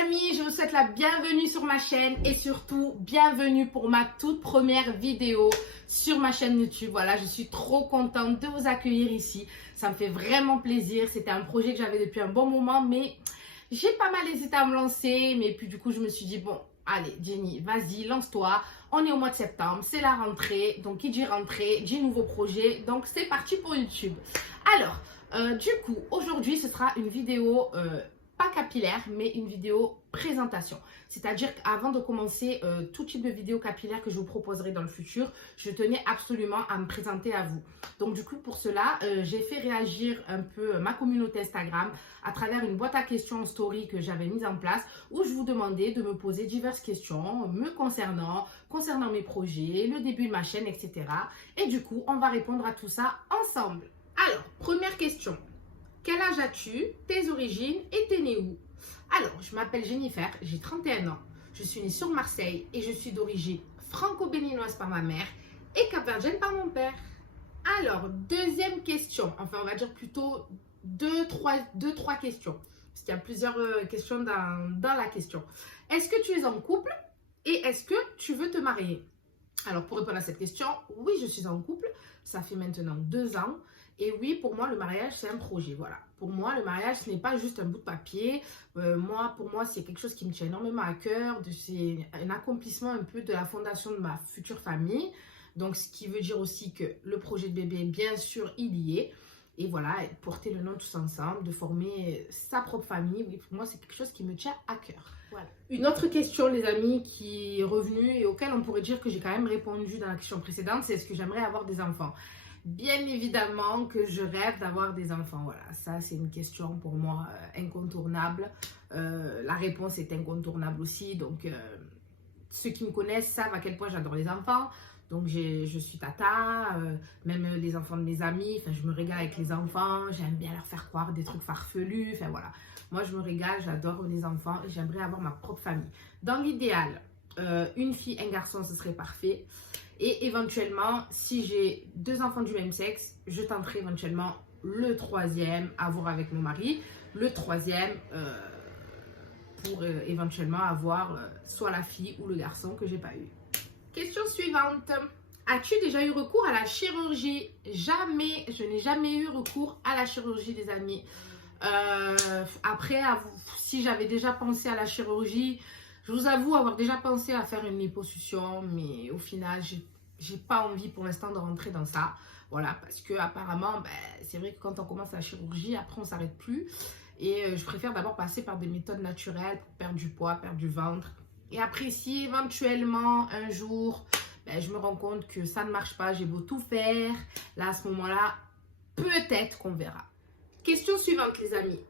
amis, je vous souhaite la bienvenue sur ma chaîne et surtout bienvenue pour ma toute première vidéo sur ma chaîne YouTube. Voilà, je suis trop contente de vous accueillir ici. Ça me fait vraiment plaisir. C'était un projet que j'avais depuis un bon moment, mais j'ai pas mal hésité à me lancer. Mais puis du coup, je me suis dit, bon, allez Jenny, vas-y, lance-toi. On est au mois de septembre, c'est la rentrée. Donc, qui dit rentrée, dit nouveau projet. Donc, c'est parti pour YouTube. Alors, du coup, aujourd'hui, ce sera une vidéo... pas capillaire, mais une vidéo présentation. C'est-à-dire qu'avant de commencer tout type de vidéo capillaire que je vous proposerai dans le futur, je tenais absolument à me présenter à vous. Donc du coup, pour cela, j'ai fait réagir un peu ma communauté Instagram à travers une boîte à questions en story que j'avais mise en place où je vous demandais de me poser diverses questions me concernant mes projets, le début de ma chaîne, etc. Et du coup, on va répondre à tout ça ensemble. Alors, première question. Quel âge as-tu, tes origines et t'es née où? Alors, je m'appelle Jennifer, j'ai 31 ans. Je suis née sur Marseille et je suis d'origine franco-béninoise par ma mère et capverdienne par mon père. Alors, deuxième question. Enfin, on va dire plutôt deux, trois questions. Parce qu'il y a plusieurs questions dans la question. Est-ce que tu es en couple et est-ce que tu veux te marier? Alors, pour répondre à cette question, oui, je suis en couple. Ça fait maintenant 2 ans. Et oui, pour moi, le mariage, c'est un projet. Voilà. Pour moi, le mariage, ce n'est pas juste un bout de papier. Pour moi, c'est quelque chose qui me tient énormément à cœur. C'est un accomplissement un peu de la fondation de ma future famille. Donc, ce qui veut dire aussi que le projet de bébé, bien sûr, il y est. Et voilà, porter le nom tous ensemble, de former sa propre famille. Oui, pour moi, c'est quelque chose qui me tient à cœur. Voilà. Une autre question, les amis, qui est revenue et auquel on pourrait dire que j'ai quand même répondu dans la question précédente, c'est est-ce que j'aimerais avoir des enfants? Bien évidemment que je rêve d'avoir des enfants. Voilà, ça c'est une question pour moi incontournable. La réponse est incontournable aussi. Donc, ceux qui me connaissent savent à quel point j'adore les enfants. Donc, je suis tata, même les enfants de mes amis. Enfin, je me régale avec les enfants. J'aime bien leur faire croire des trucs farfelus. Enfin, voilà. Moi, je me régale, j'adore les enfants et j'aimerais avoir ma propre famille. Dans l'idéal, une fille, un garçon, ce serait parfait. Et éventuellement, si j'ai 2 enfants du même sexe, je tenterai éventuellement le 3e à voir avec mon mari. Le 3e pour éventuellement avoir soit la fille ou le garçon que j'ai pas eu. Question suivante. As-tu déjà eu recours à la chirurgie? Jamais, je n'ai jamais eu recours à la chirurgie, les amis. Après, si j'avais déjà pensé à la chirurgie, je vous avoue avoir déjà pensé à faire une liposuction, mais au final, j'ai pas envie pour l'instant de rentrer dans ça. Voilà, parce que apparemment, c'est vrai que quand on commence la chirurgie, après on s'arrête plus. Et je préfère d'abord passer par des méthodes naturelles pour perdre du poids, perdre du ventre. Et après, si éventuellement un jour, je me rends compte que ça ne marche pas, j'ai beau tout faire, là à ce moment-là, peut-être qu'on verra. Question suivante, les amis.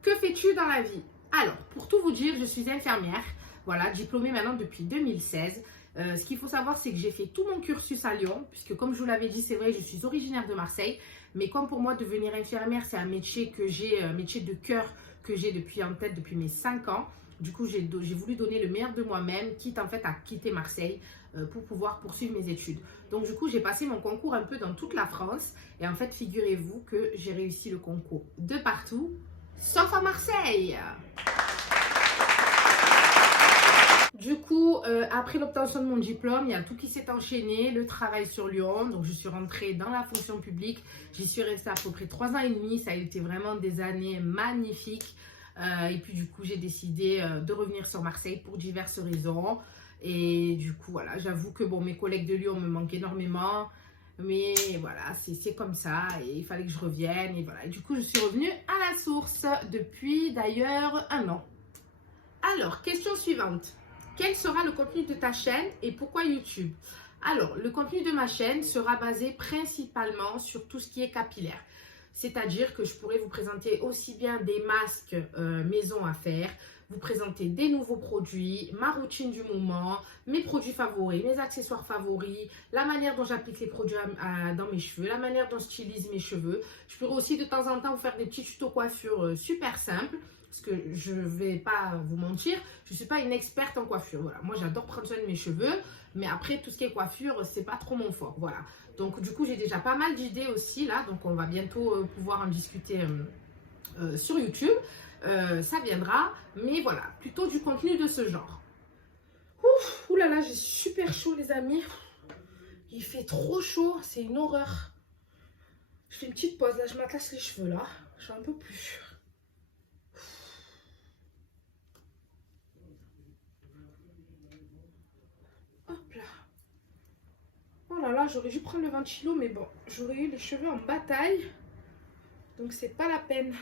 Que fais-tu dans la vie? Alors, pour tout vous dire, je suis infirmière, voilà, diplômée maintenant depuis 2016. Ce qu'il faut savoir, c'est que j'ai fait tout mon cursus à Lyon, puisque comme je vous l'avais dit, c'est vrai, je suis originaire de Marseille. Mais comme pour moi, devenir infirmière, c'est un métier que j'ai, un métier de cœur que j'ai en tête depuis mes 5 ans. Du coup, j'ai voulu donner le meilleur de moi-même, quitte en fait à quitter Marseille pour pouvoir poursuivre mes études. Donc du coup, j'ai passé mon concours un peu dans toute la France. Et en fait, figurez-vous que j'ai réussi le concours de partout, sauf à Marseille. Du coup, après l'obtention de mon diplôme, il y a tout qui s'est enchaîné, le travail sur Lyon. Donc, je suis rentrée dans la fonction publique. J'y suis restée à peu près 3 ans et demi. Ça a été vraiment des années magnifiques. Et puis, du coup, j'ai décidé de revenir sur Marseille pour diverses raisons. Et du coup, voilà, j'avoue que bon, mes collègues de Lyon me manquent énormément. Mais voilà, c'est comme ça. Et il fallait que je revienne. Et voilà. Et du coup, je suis revenue à la source depuis d'ailleurs 1 an. Alors, question suivante. Quel sera le contenu de ta chaîne et pourquoi YouTube? Alors, le contenu de ma chaîne sera basé principalement sur tout ce qui est capillaire. C'est-à-dire que je pourrais vous présenter aussi bien des masques maison à faire, vous présenter des nouveaux produits, ma routine du moment, mes produits favoris, mes accessoires favoris, la manière dont j'applique les produits dans mes cheveux, la manière dont je stylise mes cheveux. Je pourrais aussi de temps en temps vous faire des petits tutos coiffure super simples. Parce que je ne vais pas vous mentir, je ne suis pas une experte en coiffure. Voilà. Moi, j'adore prendre soin de mes cheveux, mais après, tout ce qui est coiffure, c'est pas trop mon fort. Voilà. Donc, du coup, j'ai déjà pas mal d'idées aussi là. Donc, on va bientôt pouvoir en discuter sur YouTube. ça viendra. Mais voilà, plutôt du contenu de ce genre. Ouf, oulala, j'ai super chaud les amis. Il fait trop chaud, c'est une horreur. Je fais une petite pause, là je m'attache les cheveux là. Je suis un peu plus. Hop là. Oh là là, j'aurais dû prendre le ventilo, mais bon, j'aurais eu les cheveux en bataille. Donc c'est pas la peine.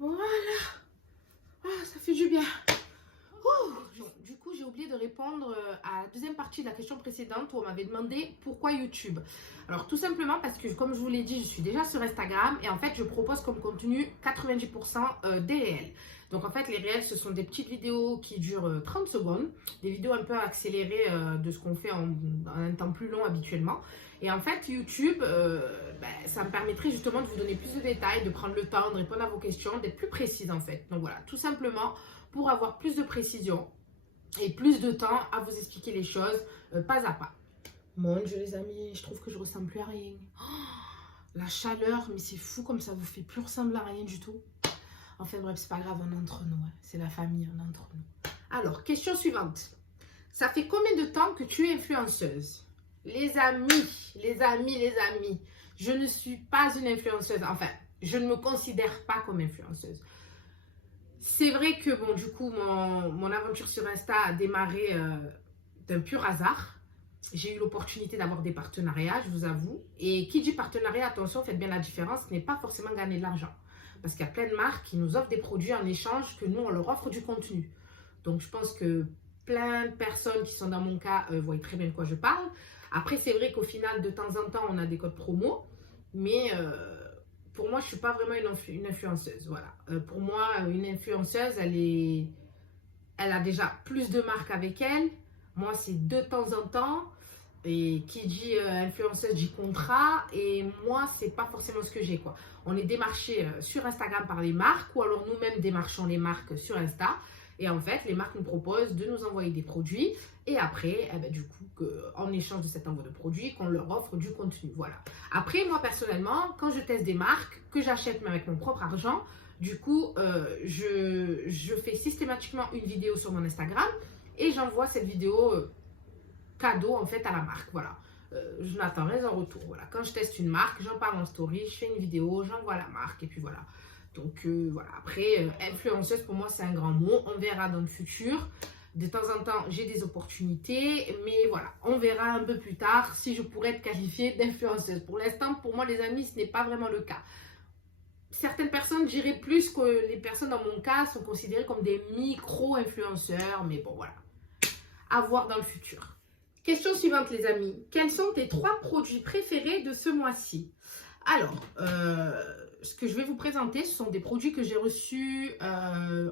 Voilà. Ah, ça fait du bien. Oh, du coup, j'ai oublié de répondre à la deuxième partie de la question précédente où on m'avait demandé pourquoi YouTube. Alors, tout simplement parce que, comme je vous l'ai dit, je suis déjà sur Instagram et en fait, je propose comme contenu 90% des réels. Donc, en fait, les réels, ce sont des petites vidéos qui durent 30 secondes, des vidéos un peu accélérées de ce qu'on fait en un temps plus long habituellement. Et en fait, YouTube, ça me permettrait justement de vous donner plus de détails, de prendre le temps de répondre à vos questions, d'être plus précise en fait. Donc voilà, tout simplement pour avoir plus de précision et plus de temps à vous expliquer les choses pas à pas. Mon Dieu les amis, je trouve que je ressemble plus à rien. Oh, la chaleur, mais c'est fou comme ça vous fait plus ressembler à rien du tout. Enfin bref, c'est pas grave, on est entre nous, hein. C'est la famille, on est entre nous. Alors, question suivante. Ça fait combien de temps que tu es influenceuse? Les amis, je ne suis pas une influenceuse. Enfin, je ne me considère pas comme influenceuse. C'est vrai que, bon, du coup, mon aventure sur Insta a démarré d'un pur hasard. J'ai eu l'opportunité d'avoir des partenariats, je vous avoue. Et qui dit partenariat, attention, faites bien la différence, ce n'est pas forcément gagner de l'argent. Parce qu'il y a plein de marques qui nous offrent des produits en échange que nous, on leur offre du contenu. Donc, je pense que plein de personnes qui sont dans mon cas voient très bien de quoi je parle. Après, c'est vrai qu'au final, de temps en temps, on a des codes promo. Mais pour moi, je ne suis pas vraiment une influenceuse. Voilà. Pour moi, une influenceuse, elle a déjà plus de marques avec elle. Moi, c'est de temps en temps. Et qui dit influenceuse dit contrat. Et moi, c'est pas forcément ce que j'ai, quoi. On est démarché sur Instagram par les marques. Ou alors nous-mêmes démarchons les marques sur Insta. Et en fait, les marques nous proposent de nous envoyer des produits. Et après, du coup, en échange de cet envoi de produits, qu'on leur offre du contenu. Voilà. Après, moi, personnellement, quand je teste des marques, que j'achète même avec mon propre argent, du coup, je fais systématiquement une vidéo sur mon Instagram. Et j'envoie cette vidéo cadeau, en fait, à la marque. Voilà. Je n'attends rien en retour. Voilà. Quand je teste une marque, j'en parle en story, je fais une vidéo, j'envoie à la marque. Et puis voilà. Donc voilà, après, influenceuse pour moi c'est un grand mot, on verra dans le futur. De temps en temps j'ai des opportunités, mais voilà, on verra un peu plus tard si je pourrais être qualifiée d'influenceuse. Pour l'instant, pour moi les amis, ce n'est pas vraiment le cas. Certaines personnes diraient plus que les personnes dans mon cas sont considérées comme des micro-influenceurs, mais bon voilà, à voir dans le futur. Question suivante les amis, quels sont tes 3 produits préférés de ce mois-ci? Alors, ce que je vais vous présenter, ce sont des produits que j'ai reçus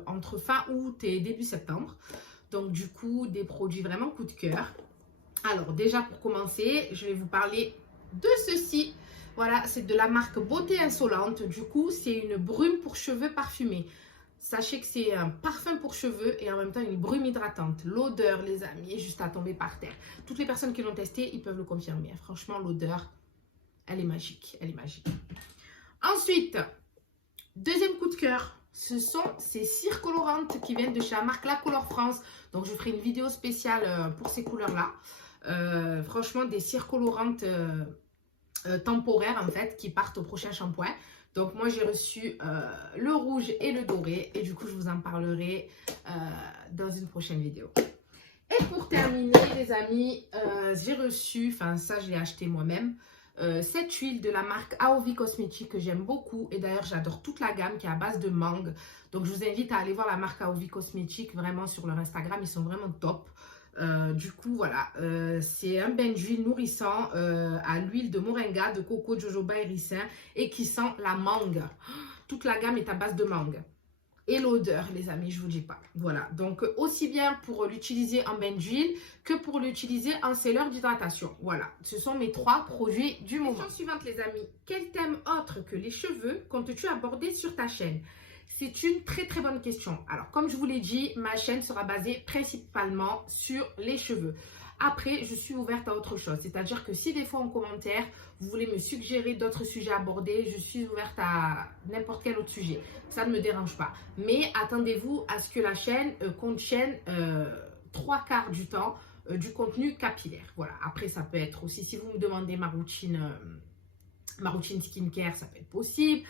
entre fin août et début septembre. Donc, du coup, des produits vraiment coup de cœur. Alors, déjà, pour commencer, je vais vous parler de ceci. Voilà, c'est de la marque Beauté Insolente. Du coup, c'est une brume pour cheveux parfumée. Sachez que c'est un parfum pour cheveux et en même temps une brume hydratante. L'odeur, les amis, est juste à tomber par terre. Toutes les personnes qui l'ont testé, ils peuvent le confirmer. Franchement, l'odeur, elle est magique. Elle est magique. Ensuite, deuxième coup de cœur, ce sont ces cires colorantes qui viennent de chez la marque La Color France. Donc, je ferai une vidéo spéciale pour ces couleurs-là. Franchement, des cires colorantes temporaires, en fait, qui partent au prochain shampoing. Donc, moi, j'ai reçu le rouge et le doré. Et du coup, je vous en parlerai dans une prochaine vidéo. Et pour terminer, les amis, j'ai reçu, enfin, ça, je l'ai acheté moi-même. Cette huile de la marque AOV Cosmetics que j'aime beaucoup et d'ailleurs j'adore toute la gamme qui est à base de mangue. Donc je vous invite à aller voir la marque AOV Cosmetics vraiment sur leur Instagram, ils sont vraiment top. Du coup voilà, c'est un bain d'huile nourrissant à l'huile de moringa, de coco, de jojoba et ricin et qui sent la mangue. Toute la gamme est à base de mangue. Et l'odeur, les amis, je vous dis pas. Voilà, donc aussi bien pour l'utiliser en bain d'huile que pour l'utiliser en seller d'hydratation. Voilà, ce sont mes 3 produits du moment. Question suivante, les amis. Quel thème autre que les cheveux comptes-tu aborder sur ta chaîne? C'est une très très bonne question. Alors, comme je vous l'ai dit, ma chaîne sera basée principalement sur les cheveux. Après, je suis ouverte à autre chose. C'est-à-dire que si des fois en commentaire, vous voulez me suggérer d'autres sujets abordés, je suis ouverte à n'importe quel autre sujet. Ça ne me dérange pas. Mais attendez-vous à ce que la chaîne contienne 3/4 du temps du contenu capillaire. Voilà. Après, ça peut être aussi, si vous me demandez ma routine skincare, ça peut être possible.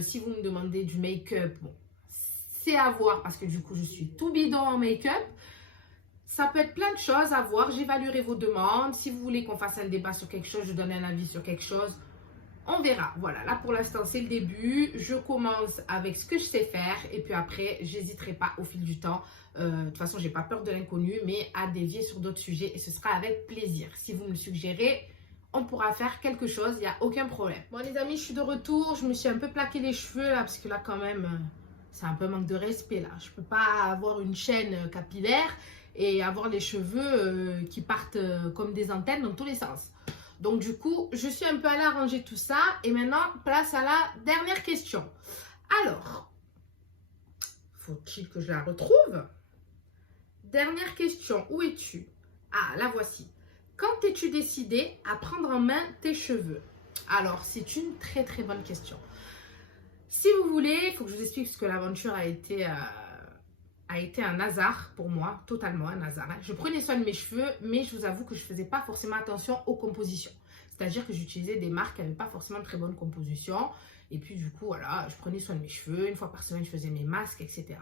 Si vous me demandez du make-up, bon, c'est à voir parce que du coup, je suis tout bidon en make-up. Ça peut être plein de choses à voir. J'évaluerai vos demandes. Si vous voulez qu'on fasse un débat sur quelque chose, je donne un avis sur quelque chose. On verra. Voilà, là pour l'instant, c'est le début. Je commence avec ce que je sais faire. Et puis après, j'hésiterai pas au fil du temps. De toute façon, j'ai pas peur de l'inconnu, mais à dévier sur d'autres sujets. Et ce sera avec plaisir. Si vous me le suggérez, on pourra faire quelque chose. Il n'y a aucun problème. Bon les amis, je suis de retour. Je me suis un peu plaqué les cheveux là, parce que là quand même, c'est un peu manque de respect là. Je peux pas avoir une chaîne capillaire et avoir les cheveux qui partent comme des antennes dans tous les sens. Donc du coup, je suis un peu allée arranger tout ça. Et maintenant, place à la dernière question. Alors, faut-il que je la retrouve? Dernière question, où es-tu? Ah, la voici. Quand es-tu décidé à prendre en main tes cheveux? Alors, c'est une très très bonne question. Si vous voulez, il faut que je vous explique ce que l'aventure a été un hasard pour moi, totalement un hasard. Je prenais soin de mes cheveux, mais je vous avoue que je ne faisais pas forcément attention aux compositions. C'est-à-dire que j'utilisais des marques qui n'avaient pas forcément de très bonne composition. Et puis du coup, voilà, je prenais soin de mes cheveux. Une fois par semaine, je faisais mes masques, etc.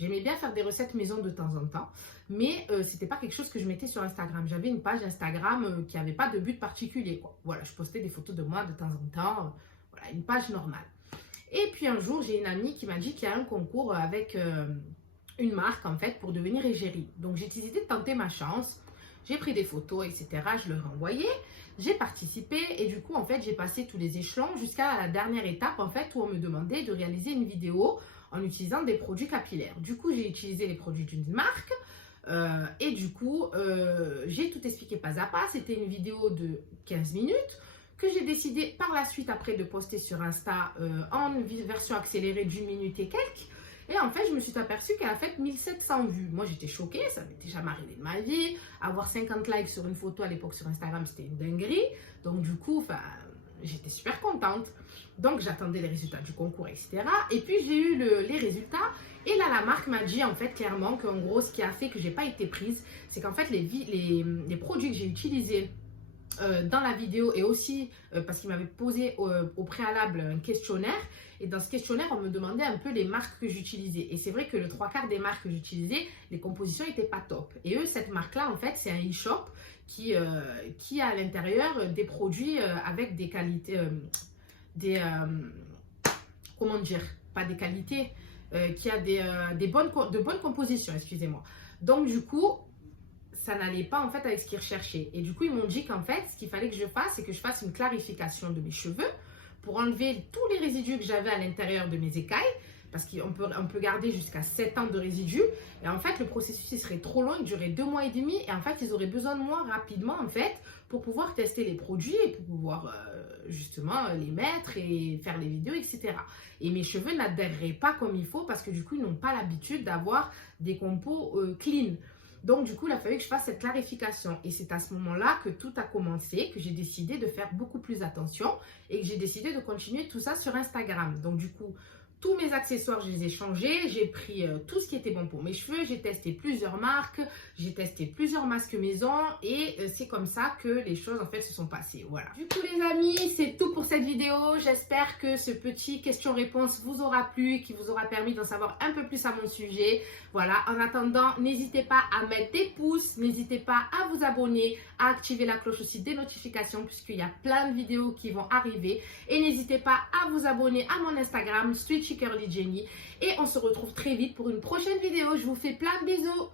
J'aimais bien faire des recettes maison de temps en temps. Mais ce n'était pas quelque chose que je mettais sur Instagram. J'avais une page Instagram qui n'avait pas de but particulier, quoi. Voilà, je postais des photos de moi de temps en temps. Voilà, une page normale. Et puis un jour, j'ai une amie qui m'a dit qu'il y a un concours avec une marque, en fait, pour devenir égérie. Donc, j'ai décidé de tenter ma chance. J'ai pris des photos, etc. Je leur ai envoyé. J'ai participé et du coup, en fait, j'ai passé tous les échelons jusqu'à la dernière étape, en fait, où on me demandait de réaliser une vidéo en utilisant des produits capillaires. Du coup, j'ai utilisé les produits d'une marque et du coup, j'ai tout expliqué pas à pas. C'était une vidéo de 15 minutes que j'ai décidé par la suite, après, de poster sur Insta en version accélérée d'1 minute et quelques. Et en fait, je me suis aperçue qu'elle a fait 1700 vues. Moi, j'étais choquée, ça m'était jamais arrivé de ma vie. Avoir 50 likes sur une photo à l'époque sur Instagram, c'était une dinguerie. Donc, du coup, j'étais super contente. Donc, j'attendais les résultats du concours, etc. Et puis, j'ai eu les résultats. Et là, la marque m'a dit, en fait, clairement, qu'en gros, ce qui a fait que j'ai pas été prise, c'est qu'en fait, les produits que j'ai utilisés dans la vidéo et aussi parce qu'il m'avait posé au préalable un questionnaire et dans ce questionnaire on me demandait un peu les marques que j'utilisais et c'est vrai que le 3/4 des marques que j'utilisais, les compositions n'étaient pas top et eux, cette marque là en fait c'est un e-shop qui a à l'intérieur des produits avec des qualités comment dire, pas des qualités qui a de bonnes compositions, excusez-moi. Donc du coup ça n'allait pas en fait avec ce qu'ils recherchaient. Et du coup, ils m'ont dit qu'en fait, ce qu'il fallait que je fasse, c'est que je fasse une clarification de mes cheveux pour enlever tous les résidus que j'avais à l'intérieur de mes écailles, parce qu'on peut garder jusqu'à 7 ans de résidus. Et en fait, le processus, il serait trop long, il durerait 2 mois et demi. Et en fait, ils auraient besoin de moi rapidement, en fait, pour pouvoir tester les produits et pour pouvoir justement les mettre et faire les vidéos, etc. Et mes cheveux n'adhéreraient pas comme il faut parce que du coup, ils n'ont pas l'habitude d'avoir des compos clean. Donc, du coup, il a fallu que je fasse cette clarification. Et c'est à ce moment-là que tout a commencé, que j'ai décidé de faire beaucoup plus attention et que j'ai décidé de continuer tout ça sur Instagram. Donc, du coup, tous mes accessoires, je les ai changés. J'ai pris tout ce qui était bon pour mes cheveux. J'ai testé plusieurs marques. J'ai testé plusieurs masques maison. Et c'est comme ça que les choses, en fait, se sont passées. Voilà. Du coup, les amis, c'est tout pour cette vidéo. J'espère que ce petit question-réponse vous aura plu, qui vous aura permis d'en savoir un peu plus à mon sujet. Voilà. En attendant, n'hésitez pas à mettre des pouces. N'hésitez pas à vous abonner, à activer la cloche aussi des notifications, puisqu'il y a plein de vidéos qui vont arriver. Et n'hésitez pas à vous abonner à mon Instagram, Sweet Curly Jenny, et on se retrouve très vite pour une prochaine vidéo. Je vous fais plein de bisous.